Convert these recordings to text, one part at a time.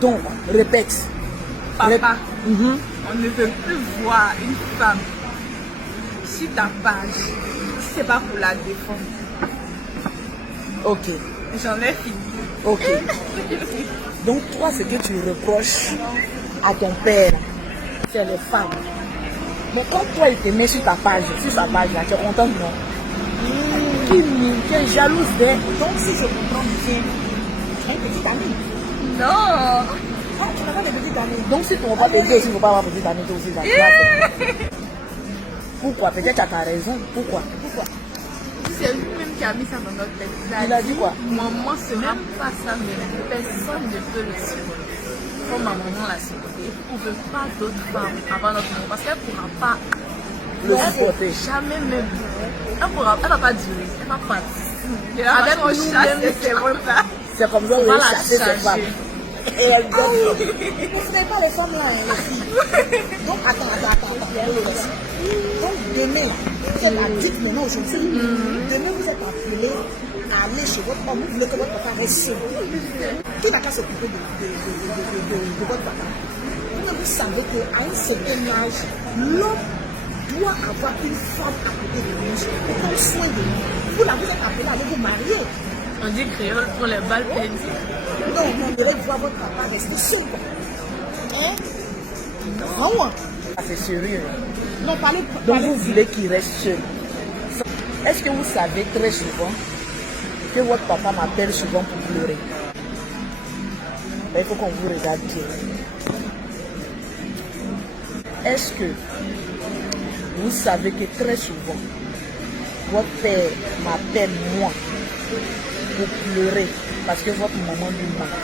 Donc, répète. Papa, on ne peut plus voir une femme sur ta page. C'est pas pour la défendre. Ok. J'en ai fini. Ok. Donc, toi, ce que tu reproches à ton père, c'est les femmes. Mais quand toi, il te met sur ta page, sur sa page, là, tu es content, non? Tu es jalouse d'elle. Donc, si je comprends bien, tu es une petite amie. Non. Ah, tu n'as pas de petite amie. Donc, si tu ne vas pas t'aider aussi, il ne faut pas avoir petite amie, toi aussi. Là, pourquoi? Peut-être tu as ta raison. Pourquoi? C'est lui-même qui a mis ça dans notre tête. Il a dit quoi? Maman sera pas ça, mais personne ne peut le supporter. Comme ma maman l'a supporté. On ne veut pas d'autres femmes avant notre maman. Parce qu'elle ne pourra pas Le supporter. Jamais même. Elle ne va pas durer. Elle va partir. Avec nous-mêmes, c'est bon ça. C'est comme ça On qu'on va va la chasser ces femmes. charger. Et elle dit, vous ne savez pas les femmes là, hein, les filles. Donc, attends. Donc, demain, vous êtes addict maintenant aujourd'hui. Demain, vous êtes appelé à aller chez votre homme. Vous voulez que votre papa reste chez vous. Qui n'a qu'à s'occuper de votre papa? Vous savez qu'à un certain âge, l'homme doit avoir une femme à côté de lui pour prendre soin de lui. Vous là, vous êtes appelé à aller vous marier. On dit créole pour les balles perdues. Non, on devrait voir votre papa rester seul. Hein? Non. Ah, c'est sérieux. Non, parlez. Donc vous voulez qu'il reste seul. Est-ce que vous savez très souvent que votre papa m'appelle souvent pour pleurer? Il faut qu'on vous regarde bien. Est-ce que vous savez que très souvent, votre père m'appelle moi pour pleurer parce que votre maman lui manque?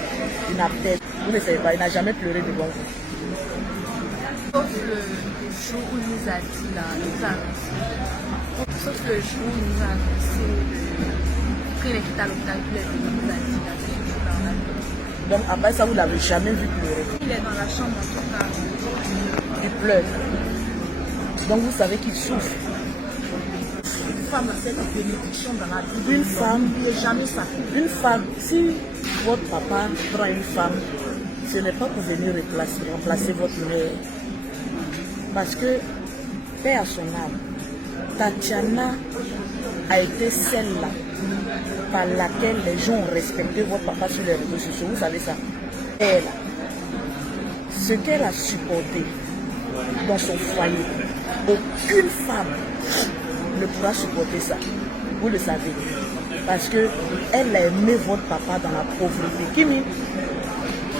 Il n'a peut-être, vous ne savez pas, il n'a jamais pleuré devant vous. Sauf le jour où il nous a dit là, il nous a annoncé. Sauf le jour où il nous a annoncé qu'il est quitté à l'hôpital, il nous a dit là, ce jour-là. Donc après ça, vous ne l'avez jamais vu pleurer. Il est dans la chambre en tout cas. Il pleure. Donc vous savez qu'il souffre. Une femme a cette bénédiction dans la vie. Une femme, n'oubliez jamais ça. Une femme, si votre papa prend une femme, ce n'est pas pour venir remplacer votre mère. Parce que, paix à son âme, Tatiana a été celle-là par laquelle les gens ont respecté votre papa sur les réseaux sociaux. Vous savez ça? Elle, ce qu'elle a supporté dans son foyer, aucune femme ne pourra supporter ça. Vous le savez. Parce qu'elle a aimé votre papa dans la pauvreté. Kimi,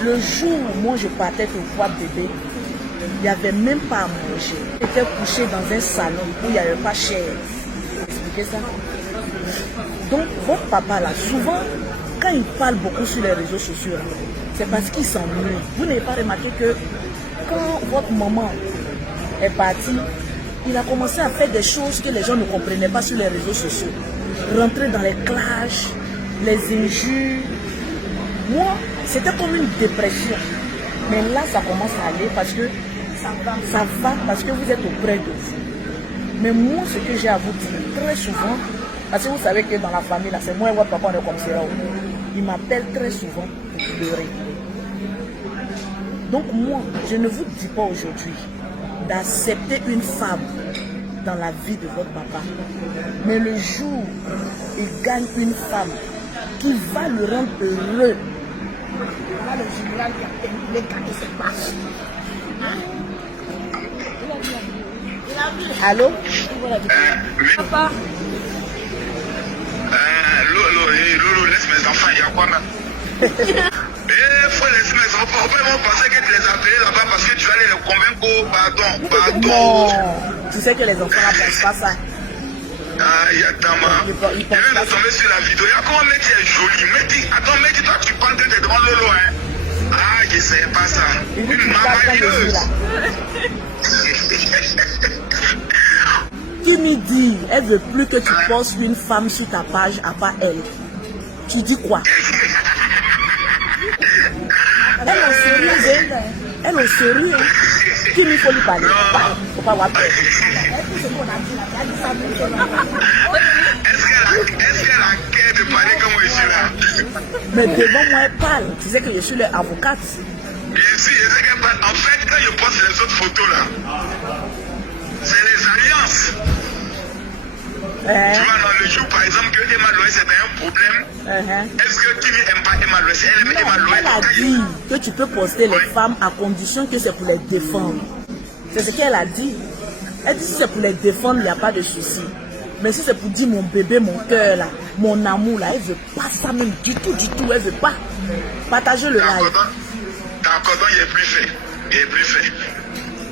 le jour où moi je partais pour voir bébé, il n'y avait même pas à manger. J'étais couché dans un salon où il n'y avait pas cher. Vous expliquez ça? Donc votre papa là, souvent, quand il parle beaucoup sur les réseaux sociaux, c'est parce qu'il s'ennuie. Vous n'avez pas remarqué que quand votre maman est partie, il a commencé à faire des choses que les gens ne comprenaient pas sur les réseaux sociaux. Rentrer dans les clashs, les injures. Moi, c'était comme une dépression. Mais là, ça commence à aller parce que ça va parce que vous êtes auprès de vous. Mais moi, ce que j'ai à vous dire, très souvent, parce que vous savez que dans la famille, là, c'est moi et votre papa, on est comme ça. Il m'appelle très souvent pour pleurer. Donc moi, je ne vous dis pas aujourd'hui d'accepter une femme dans la vie de votre papa. Mais le jour où il gagne une femme qui va le rendre heureux, là, le général qui a terminé gagner cette marche. Allô? Papa. Loulou, laisse mes enfants, il y a quoi là? Il faut laisser mes enfants. Après, ils vont penser que tu les as appelés là-bas parce que tu allais les convaincre. Oh, pardon. Non, tu sais que les enfants ne pensent pas ça. Ah, il y a Tama. Je viens de tomber sur la vidéo. Il y a comment mec qui est joli. Attends, mec, toi, tu penses que t'es devant Lolo, hein? Ah, je sais pas ça. Une mamalieuse. Qui me dit, elle veut plus que tu postes une femme sur ta page à part elle. Tu dis quoi? Elle est sérieuse, hein? Elle est sérieuse, hein? Qui me faut lui parler? Faut pas avoir peur. Est-ce qu'elle a cœur de parler comme je suis là? Mais devant moi, elle parle. Tu sais que je suis l'avocate. Ici, en fait, quand je poste les autres photos là, c'est les alliances. Tu vois, dans le jour par exemple que Emma Loès c'était un problème, est-ce que Kimi n'aime pas Emma Loès? Elle aime Emma Loès. Elle a dit que tu peux poster les femmes à condition que c'est pour les défendre. C'est ce qu'elle a dit. Elle dit si c'est pour les défendre, il n'y a pas de souci. Mais si c'est pour dire mon bébé, mon cœur là, mon amour là, elle ne veut pas ça même du tout, elle ne veut pas partager le live. D'accord, donc il est plus fait. Il est plus fait.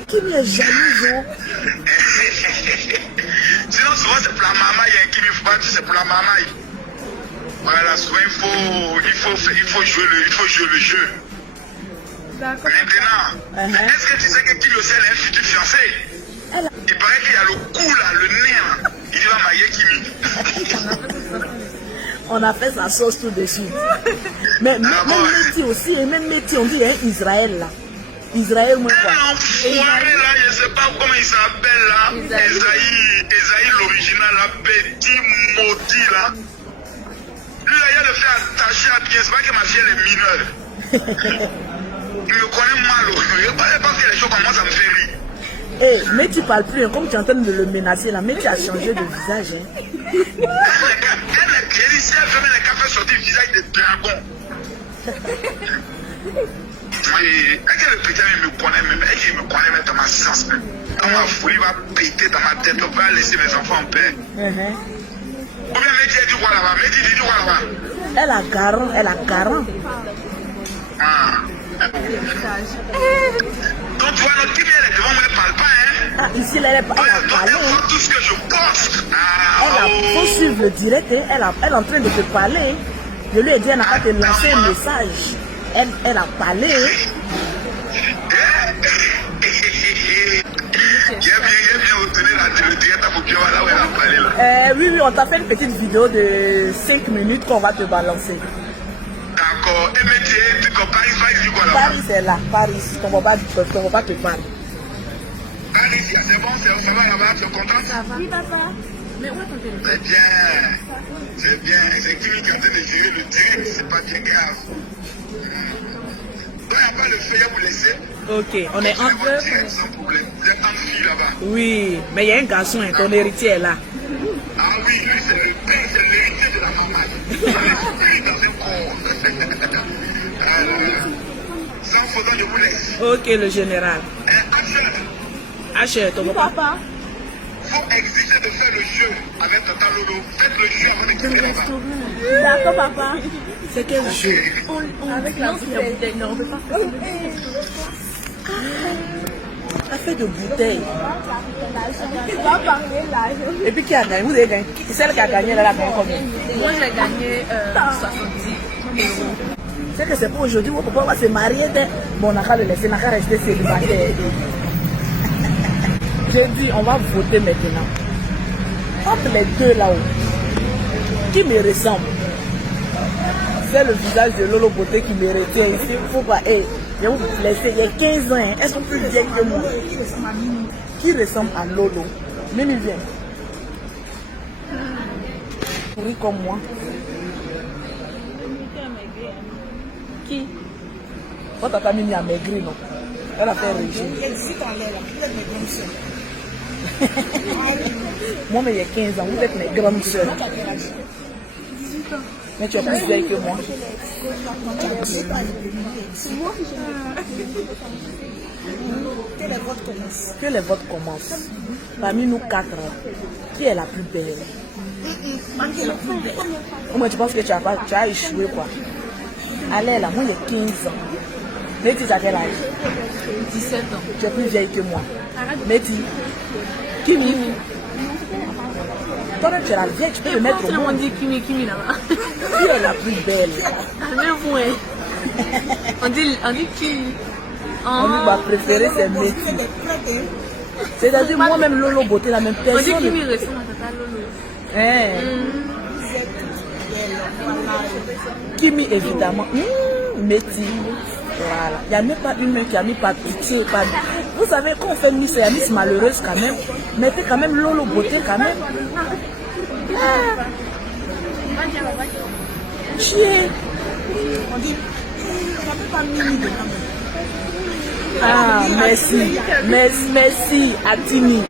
Qui m'est jalouse, oh? Sinon, souvent c'est pour la maman, il y a un qui me fait c'est pour la maman. Voilà, souvent il faut jouer le jeu. D'accord. Maintenant, est-ce que tu sais que Kim Yosel est un futur fiancé? Il paraît qu'il y a le cou là, le nez là. Il va marier Kimi. On a fait sa sauce tout de suite. Mais même Métis aussi, et même Métis, on dit hein, Israël là. Israël, moi quoi. Un enfoiré là, je ne sais pas comment il s'appelle là. Esaïe l'original là, petit maudit là. Lui là, il a de faire attacher à pied, c'est pas que ma fille elle est mineure. Il me connaît mal, je pense que les choses commencent à me faire rire. Eh, mais tu parles plus, hein, comme tu es en train de le menacer là, mais tu as changé de visage. Hein. Elle dit si elle fait les cafés sortir le visage de dragon. Oui, est-ce que le petit me connaît même, est-ce qu'il me connaît même dans ma sens même. Quand ma folie va péter dans ma tête, on va laisser mes enfants en paix. Ou bien Métis dit quoi là-bas? Métis dit quoi là-bas? Elle a garant, elle a garant. Donc tu vois, notre Kimi elle est devant moi, elle parle pas, hein? Ah, ici là, elle a parlé. Elle voit tout ce que je poste. Faut suivre le direct, hein. Elle est en train de te parler. Hein. Je lui ai dit, elle n'a pas te lancer un message. Elle a parlé. Hein. J'ai bien retenu le direct pour que voilà où elle a parlé là. Oui, on t'a fait une petite vidéo de 5 minutes qu'on va te balancer. D'accord. Et mais tu compares Paris du quoi là? Paris c'est là, Paris. Ton papa te parle. Paris, c'est bon, ça va là-bas, tu es content? Ça va? Oui, papa. Mais où est ton téléphone? C'est bien. C'est bien. C'est Kimi qui est en train de gérer le direct, c'est pas bien grave. Quand il n'y a pas le feu, il vous laisser. Ok, on est en deux. Sans problème. Vous êtes en fille là-bas. Oui, mais il y a un garçon, hein, ton héritier est là. Ah oui, lui c'est le père, c'est l'héritier de la maman. Il est dans un corps. Sans faute, je vous laisse. Ok, le général. Achète, ton papa. Faut exiger de faire le jeu avec Tata Lolo. Faites le jeu avant de quitter là-bas. D'accord, papa. C'est quel jeu? Avec la bouteille. Non, on ne peut pas faire Elle fait de bouteilles. Et puis qui a gagné? Vous avez gagné? Celle qui a gagné, elle a gagné combien? Moi, j'ai gagné 70 €. C'est que c'est pour aujourd'hui, votre papa va se marier. Bon, on n'a le laisser, on n'a rester célibataire. J'ai dit, on va voter maintenant. Entre les deux là-haut, qui me ressemble? C'est le visage de Lolo Beauté qui me retient ici. Il faut pas. Hey, je vais vous laisser. Il y a 15 ans. Hein. Elles sont plus vieilles que moi. Qui ressemble à Lolo? Mimi vient. Souris comme moi. Qui? Votre tata Mimi a maigri, non? Elle a fait un régime. Moi, mais il y a 15 ans, vous êtes mes grandes soeurs. Mais tu es plus vieille que moi. Que les votes commencent. Parmi nous 4, qui est la plus belle? Moi, tu penses que tu as échoué quoi? Allez là, moi il y a 15 ans. Métis, à quel âge? 17 ans. Tu es plus vieille que moi. Métis. Kimi. Toi, tu es la vieille, tu peux le mettre au monde. On dit Kimi là-bas. Qui est la plus belle? Mais vous, on dit Kimi. On dit ma préférée, c'est Métis. C'est-à-dire, moi-même, Lolo Beauté, la même personne. On dit Kimi ressemble à Tata Lolo. Kimi, évidemment. Métis. Voilà. Il n'y a même pas une main qui a mis par pitié. Vous savez, quand on fait Miss, il y a Miss malheureuse quand même. Mettez quand même Lolo Beauté quand même. Chier. On dit, ça peut pas Mimi de quand même. Ah, merci. Merci, Atimi.